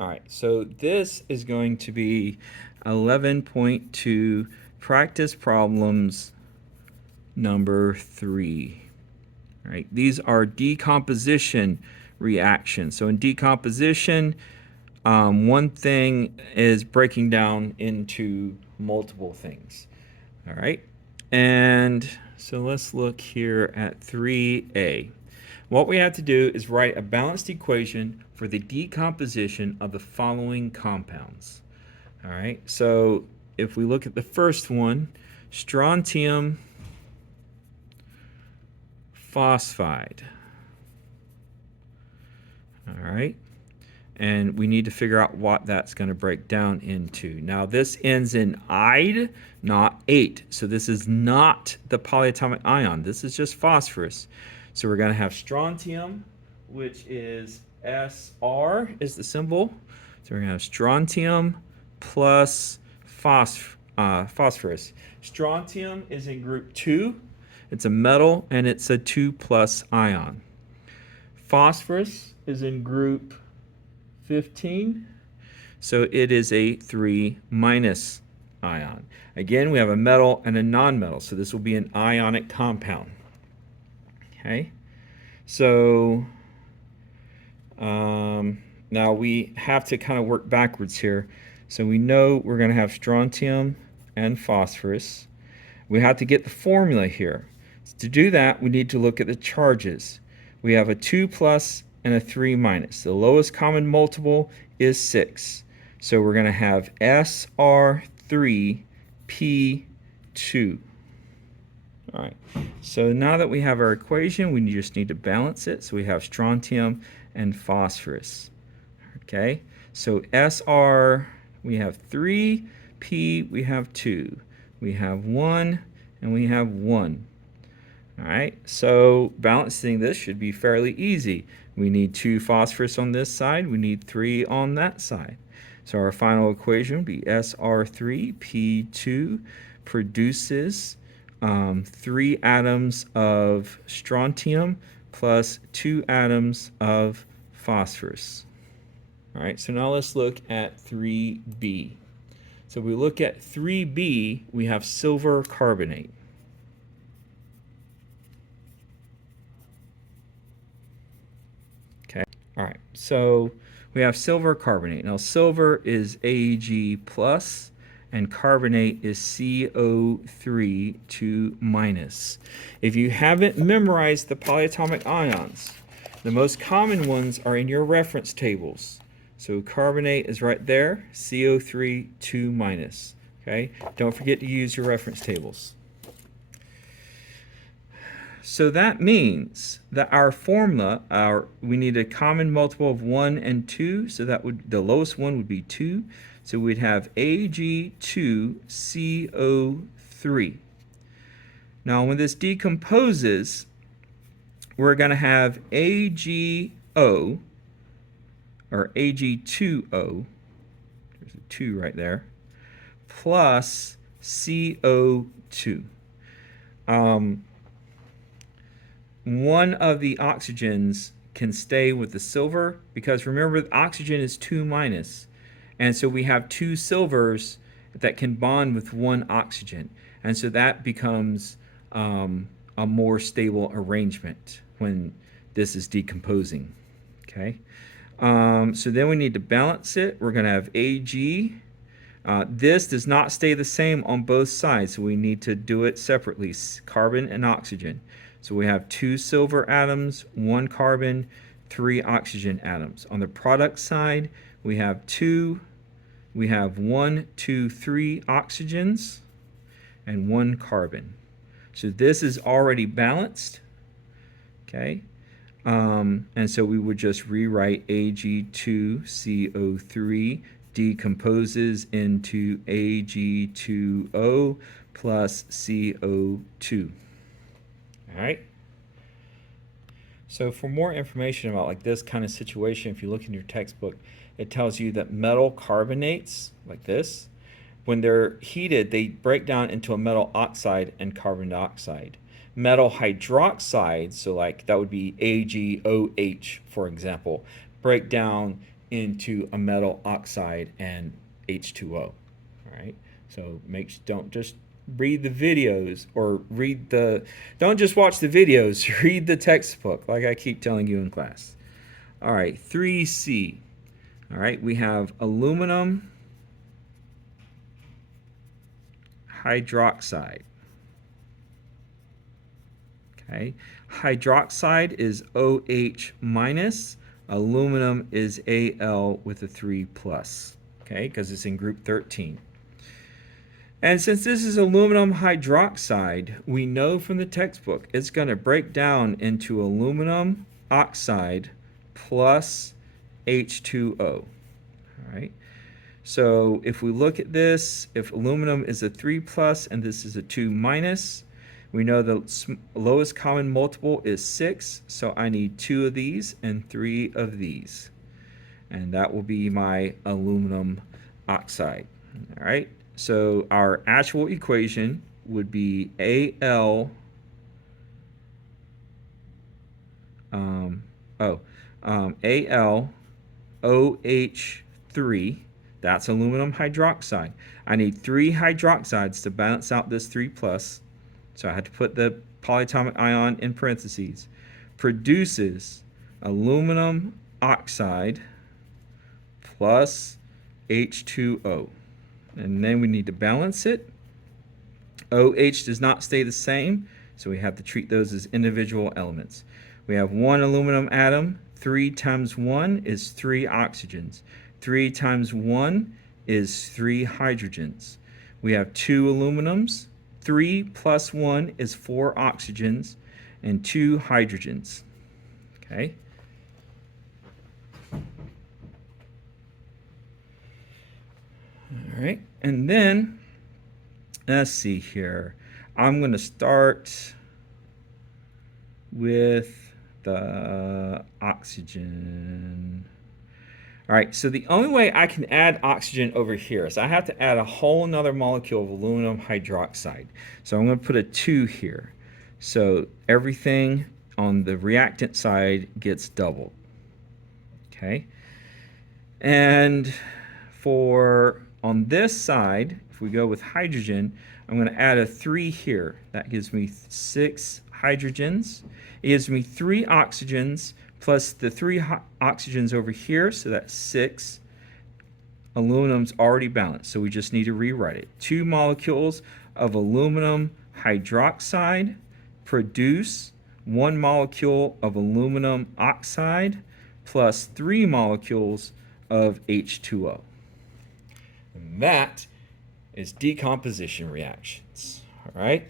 All right, so this is going to be 11.2 practice problems number 3. All right, these are decomposition reactions. So in decomposition, one thing is breaking down into multiple things. All right, and so let's look here at 3a. What we have to do is write a balanced equation for the decomposition of the following compounds. All right, so if we look at the first one, strontium phosphide. All right, and we need to figure out what that's going to break down into. Now this ends in "ide," not "ate," so this is not the polyatomic ion. This is just phosphorus. So we're going to have strontium, which is Sr is the symbol. So we're going to have strontium plus phosphorus. Strontium is in group 2. It's a metal, and it's a 2+ ion. Phosphorus is in group 15, so it is a 3- ion. Again, we have a metal and a nonmetal, so this will be an ionic compound. Okay, so now we have to kind of work backwards here. So we know we're going to have strontium and phosphorus. We have to get the formula here. So to do that, we need to look at the charges. We have a 2+ and a 3-. The lowest common multiple is 6. So we're going to have Sr3P2. All right, so now that we have our equation, we just need to balance it. So we have strontium and phosphorus. Okay, so Sr, we have 3, P, we have 2. We have 1, and we have 1. All right, so balancing this should be fairly easy. We need 2 phosphorus on this side. We need 3 on that side. So our final equation would be Sr3P2 produces 3 atoms of strontium plus 2 atoms of phosphorus. All right, so now let's look at 3b. So we look at 3b, we have silver carbonate. Okay, all right, so we have silver carbonate. Now silver is Ag+, and carbonate is CO3 2-. If you haven't memorized the polyatomic ions, the most common ones are in your reference tables. So carbonate is right there, CO3 2-. Okay, don't forget to use your reference tables. So that means that our formula, we need a common multiple of 1 and 2, so that would, the lowest one would be 2. So we'd have Ag2CO3. Now when this decomposes, we're going to have AgO, or Ag2O, there's a 2 right there, plus CO2. One of the oxygens can stay with the silver, because remember, the oxygen is 2-. And so we have 2 silvers that can bond with 1 oxygen. And so that becomes a more stable arrangement when this is decomposing. Okay. So then we need to balance it. We're going to have Ag. This does not stay the same on both sides, so we need to do it separately, carbon and oxygen. So we have 2 silver atoms, 1 carbon, 3 oxygen atoms. On the product side, we have 1, 2, 3 oxygens and 1 carbon. So this is already balanced. Okay. And so we would just rewrite Ag2CO3 decomposes into Ag2O plus CO2. All right. So for more information about like this kind of situation, if you look in your textbook, it tells you that metal carbonates, like this, when they're heated, they break down into a metal oxide and carbon dioxide. Metal hydroxides, so like that would be AgOH, for example, break down into a metal oxide and H2O. All right. So don't just read the videos or don't just watch the videos, read the textbook like I keep telling you in class. All right, 3C. All right, we have aluminum hydroxide. Okay, hydroxide is OH minus, aluminum is Al with a 3 plus, okay, because it's in group 13. And since this is aluminum hydroxide, we know from the textbook it's going to break down into aluminum oxide plus H2O. All right. So if we look at this, if aluminum is a 3 plus and this is a 2 minus, we know the lowest common multiple is 6, so I need 2 of these and 3 of these. And that will be my aluminum oxide. All right. So our actual equation would be Al AlOH3, that's aluminum hydroxide. I need 3 hydroxides to balance out this 3 plus, so I had to put the polyatomic ion in parentheses, produces aluminum oxide plus H2O. And then we need to balance it. OH does not stay the same, so we have to treat those as individual elements. We have 1 aluminum atom. 3 times 1 is 3 oxygens. 3 times 1 is 3 hydrogens. We have 2 aluminums. 3 plus 1 is 4 oxygens and 2 hydrogens. Okay. All right, and then let's see here. I'm going to start with the oxygen. All right, so the only way I can add oxygen over here is I have to add a whole nother molecule of aluminum hydroxide. So I'm going to put a 2 here. So everything on the reactant side gets doubled. Okay, and on this side, if we go with hydrogen, I'm going to add a 3 here. That gives me 6 hydrogens. It gives me 3 oxygens plus the 3 oxygens over here, so that's 6. Aluminum's already balanced, so we just need to rewrite it. 2 molecules of aluminum hydroxide produce 1 molecule of aluminum oxide plus 3 molecules of H2O. And that is decomposition reactions. All right?